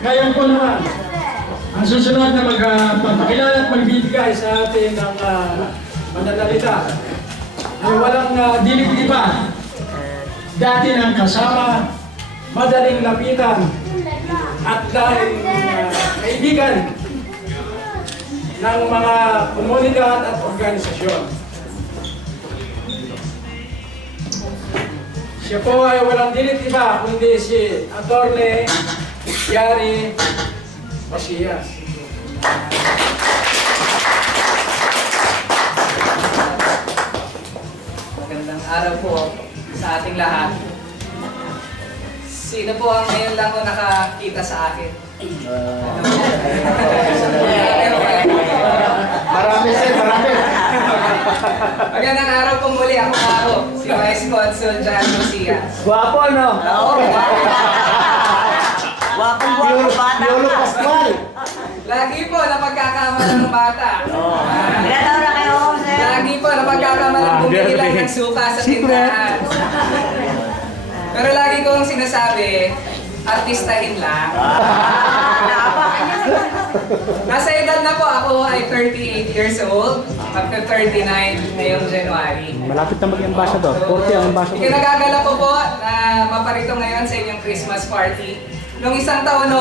Ngayon po naman, ang susunod na magpapakilala at magbibigay sa atin ng mananalita ay walang dilig-diba. Dati nang kasama, madaling lapitan, at dahil kaibigan ng mga komunidad at organisasyon. Siya po ay walang dilig-diba kundi si Atty. Yari Macias. Magandang araw po sa ating lahat. Sino po ang ngayon lang ko nakakita sa akin? Marami sir, marami. Magandang araw po muli. Ako, si Vice Consul John Macias. Guwapo, no? Oo. Wapong bata Lolo ka. Pascual. Lagi po napagkakamala ng bata. Ilan taon na kayo, sir? Lagi po napagkakamala ng bumili lang ng suka sa tindahan. Pero lagi kong sinasabi, artistahin lang. Nasa edad na po ako ay 38 years old, after 39 ngayong January. Malapit na mag-ambassador. 40 ang ambassador. Ikinagagala ko po na maparito ngayon sa inyong Christmas party. Noong isang taon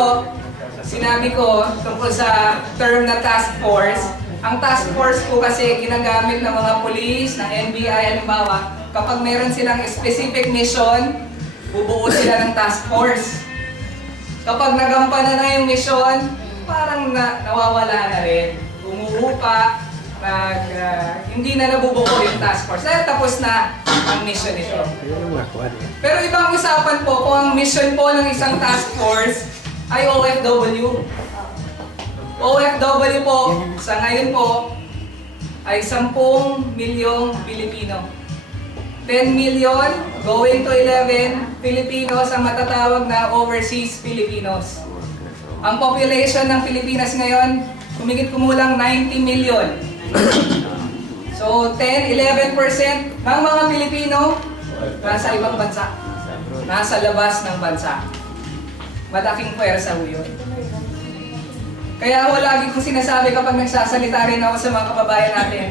sinabi ko tungkol sa term na task force. Ang task force po kasi ginagamit ng mga police, ng NBI, halimbawa, kapag meron silang specific mission, bubuo sila ng task force. Kapag nagampanan na yung mission, parang nawawala na rin. Umuupa, hindi na nabubuo yung task force. Dahil tapos na ang mission nito. Pero ibang usapan po kung ang mission po ng isang task force ay OFW. OFW po, sa ngayon po, ay 10 milyong Pilipino. 10 million going to 11 Filipinos ang matatawag na overseas Filipinos. Ang population ng Pilipinas ngayon, kumikit-kumulang 90 million. So 10-11% ng mga Pilipino nasa ibang bansa, nasa labas ng bansa. Malaking pwersa ho yun. Kaya ho lagi kong sinasabi kapag nagsasalita rin ako sa mga kababayan natin,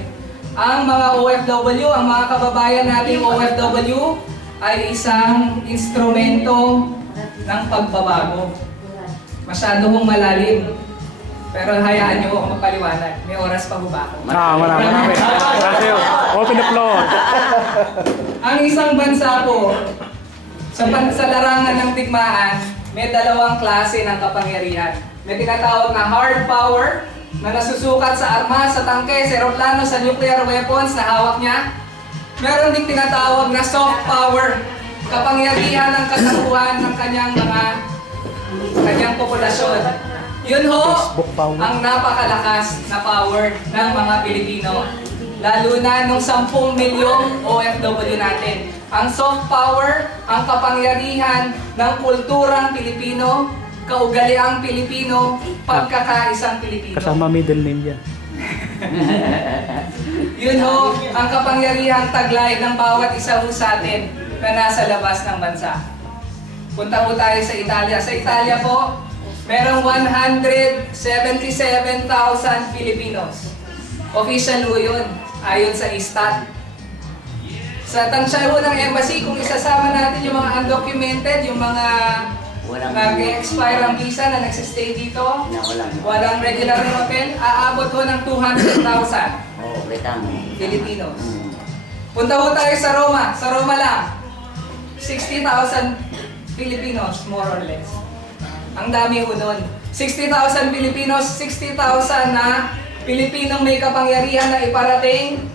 ang mga OFW, ang mga kababayan nating OFW ay isang instrumento ng pagbabago. Masyado kong malalim. Pero hayaan niyo ako magpaliwanag. May oras pa ba ako? Marami. Open the floor. Ang isang bansa po, sa larangan ng digmaan, may dalawang klase ng kapangyarihan. May tinatawag na hard power, na nasusukat sa armas, sa tangke, sa aeroplano, sa nuclear weapons na hawak niya. Meron ding tinatawag na soft power, kapangyarihan ng kasaluhan ng kanyang populasyon. Yun ho, ang napakalakas na power ng mga Pilipino. Lalo na nung 10 milyong OFW natin. Ang soft power, ang kapangyarihan ng kulturang Pilipino, kaugaliang Pilipino, pagkakaisang Pilipino. Kasama middle name yan. Yun ho, ang kapangyarihang taglay ng bawat isa ho sa atin na nasa labas ng bansa. Punta po tayo sa Italia. Sa Italia po, merong 177,000 Filipinos. Official ho yun, ayon sa ISTAT. Sa tansya ho ng embassy, kung isasama natin yung mga undocumented, yung mga nag-expire ang visa na nagsistay dito, walang regular na hotel, aabot ho ng 200,000 Filipinos. Punta ho tayo sa Roma. Sa Roma lang, 60,000 Filipinos, more or less. Ang dami ho nun. 60,000 Filipinos, 60,000 na Pilipinong may kapangyarihan na iparating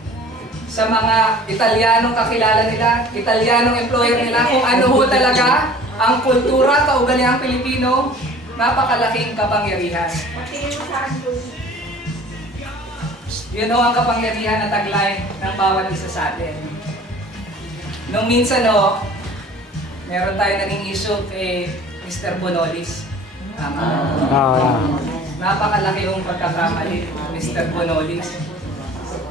sa mga Italianong kakilala nila, Italianong employer nila, kung ano ho talaga ang kultura, kaugaliang Pilipino, napakalaking kapangyarihan. Yun ho ang kapangyarihan na taglay ng bawat isa sa atin. Nung minsan meron tayo naging issue kay Mr. Bonolis. Napakalaki yung pagkakamali, Mr. Bonolis.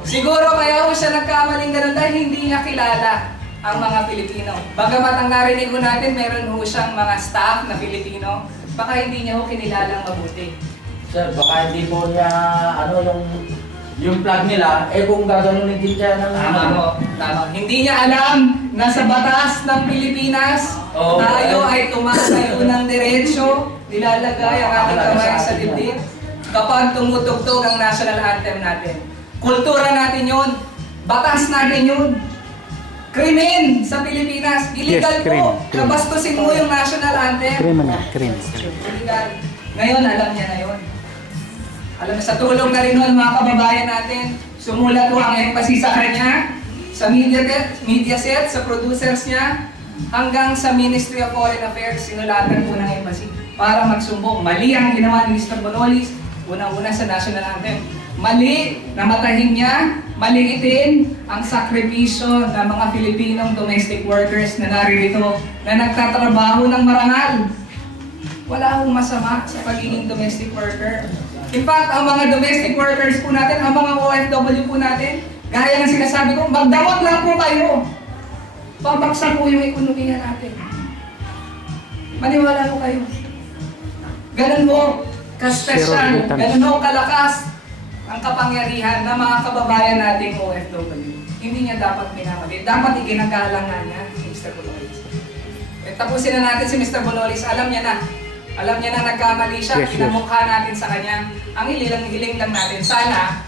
Siguro kaya ho siya nagkamaling ganun dahil hindi niya kilala ang mga Pilipino. Bagamat ang narinig ko natin, meron ho siyang mga staff na Pilipino. Baka hindi niya ho kinilalang mabuti. Sir, baka hindi po niya, yung plug nila, kung gaganunin din siya ng... Tama mo, tama. Hindi niya alam na sa batas ng Pilipinas, Oo. tayo ay tumatayo ng diretsyo, nilalagay ang ating kamay sa dibdib kapag tumutugtog ang national anthem natin. Kultura natin yun, batas natin yun. Krimen sa Pilipinas, illegal Yes, po. krimen. Kabastusin mo yung national anthem. Krimen na, krimen. Illegal. Ngayon, alam niya na yun. Alam na, sa tulong na rin nun, mga kababayan natin, sumulat po ang emphasis sa kanya, sa media set, sa producers niya, hanggang sa Ministry of Foreign Affairs, sinulatan po ng embassy para magsumbong. Mali ang ginawa ni Mr. Bonolis, unang-una sa national anthem. Mali, namatahin niya, maliitin ang sakripisyo ng mga Filipinong domestic workers na naririto, na nagtatrabaho ng marangal. Wala akong masama sa pagiging domestic worker. In fact, ang mga domestic workers po natin, ang mga OFW po natin, gaya ng sinasabi ko, magdamot lang po kayo. Babaksak po yung ekonomiya natin. Maniwala po kayo. Ganun mo ka-special, ganun mo kalakas ang kapangyarihan ng mga kababayan nating OFW. Hindi niya dapat minamali. Dapat iginagalang nga niya si Mr. Bonolis. Tapusin na natin si Mr. Bonolis. Alam niya na. Alam niya na nagkamali siya. Yes, yes. Pinamukha natin sa kanya. Ang hiling lang natin, sana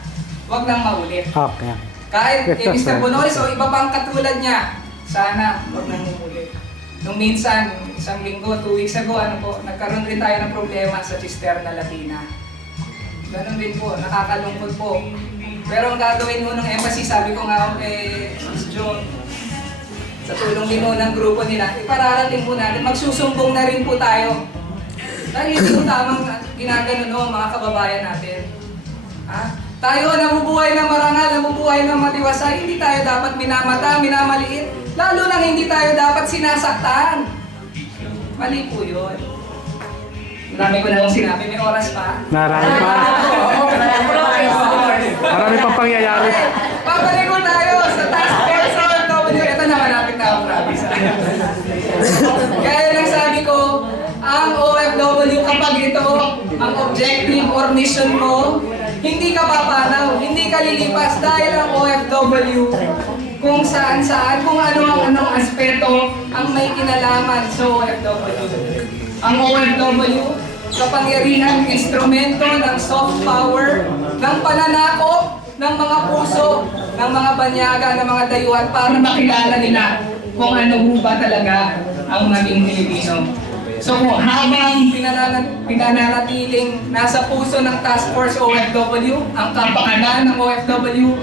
wag nang maulit. Okay. Kahit Yes, yes, Mr. sir. Bonolis o iba pang katulad niya, sana wag nang maulit. Nung minsan, isang linggo, 2 weeks ago, nagkaroon rin tayo ng problema sa Cisterna Latina. Ganon din po, nakakalungkot po. Pero ang gagawin mo ng embassy, sabi ko nga kay Ms. June, sa tulong din mo ng grupo nila, ipararating po natin, magsusumbong na rin po tayo. Dahil hindi po tamang ginaganon mga kababayan natin. Ha? Tayo nabubuhay ng marangal, nabubuhay ng matiwasay, hindi tayo dapat minamata, minamaliit, lalo nang hindi tayo dapat sinasaktan. Mali po yun. Marami ko na lang sinabi, may oras pa. Marami pa. Marami pang pangyayari. Babalik ko tayo sa task force OFW. Ito na, malapit na ako, promise. Kaya lang sabi ko, ang OFW kapag ito, ang objective or mission mo, hindi ka papanaw, hindi ka lilipas dahil ang OFW kung saan-saan, kung ano-anong aspeto ang may kinalaman sa OFW. Ang OFW, kapangyarihan, instrumento ng soft power, ng pananakop, ng mga puso, ng mga banyaga, ng mga dayuhan para makilala nila kung ano ba talaga ang maging Pilipino. So habang pinananatiling nasa puso ng Task Force OFW, ang kapakanan ng OFW,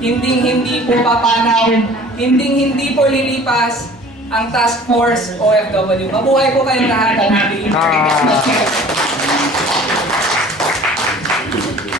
hindi po papanaw, hindi po lilipas ang Task Force OFW. Mabuhay po kayong lahat. Happy Christmas.